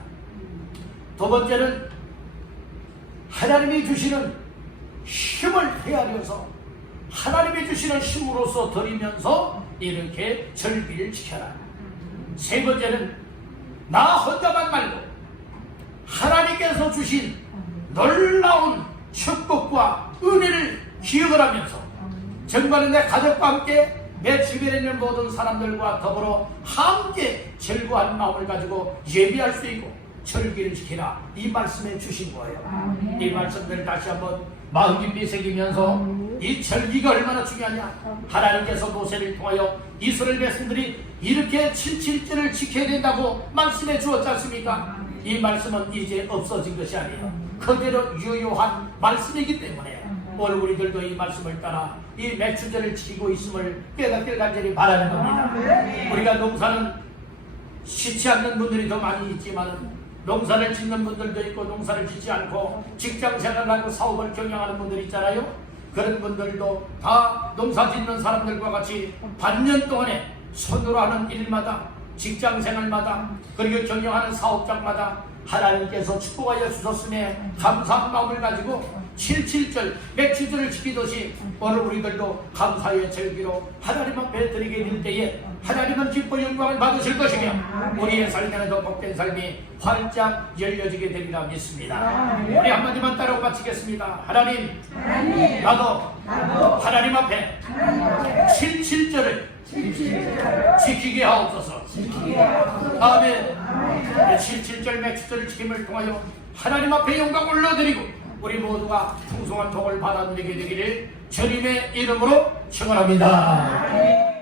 두 번째는 하나님이 주시는 힘을 헤아려서 하나님이 주시는 힘으로서 드리면서 이렇게 절기를 지켜라. 세 번째는 나 혼자만 말고 하나님께서 주신 놀라운 축복과 은혜를 기억을 하면서 정말은 내 가족과 함께 내 주변에 있는 모든 사람들과 더불어 함께 즐거워하는 마음을 가지고 예배할 수 있고 절기를 지키라, 이 말씀에 주신 거예요. 이 말씀들을 다시 한번 마음 깊이 새기면서 이 절기가 얼마나 중요하냐. 하나님께서 모세를 통하여 이스라엘 백성들이 이렇게 77절을 지켜야 된다고 말씀해 주었지 않습니까? 이 말씀은 이제 없어진 것이 아니에요. 그대로 유효한 말씀이기 때문에 오늘 우리들도 이 말씀을 따라 이 매추절을 지키고 있음을 깨닫길 간절히 바라는 겁니다. 우리가 농사는 짓지 않는 분들이 더 많이 있지만 농사를 짓는 분들도 있고 농사를 짓지 않고 직장 생활을 하고 사업을 경영하는 분들 있잖아요. 그런 분들도 다 농사 짓는 사람들과 같이 반년 동안에 손으로 하는 일마다 직장 생활마다 그리고 경영하는 사업장마다 하나님께서 축복하여 주셨음에 감사한 마음을 가지고 77절 매추절을 지키듯이 오늘 우리들도 감사의 절기로 하나님 앞에 드리게 될 때에 하나님은 기뻐 영광을 받으실 것이며 우리의 삶에는 더 복된 삶이 활짝 열려지게 되리라 믿습니다. 우리 한마디만 따라고 마치겠습니다. 하나님, 나도 하나님 앞에 77절을 지키게 하옵소서. 아멘. 77절 매추절을 지킴을 통하여 하나님 앞에 영광을 올려드리고 우리 모두가 풍성한 복을 받아 누리게 되기를 주님의 이름으로 축원합니다.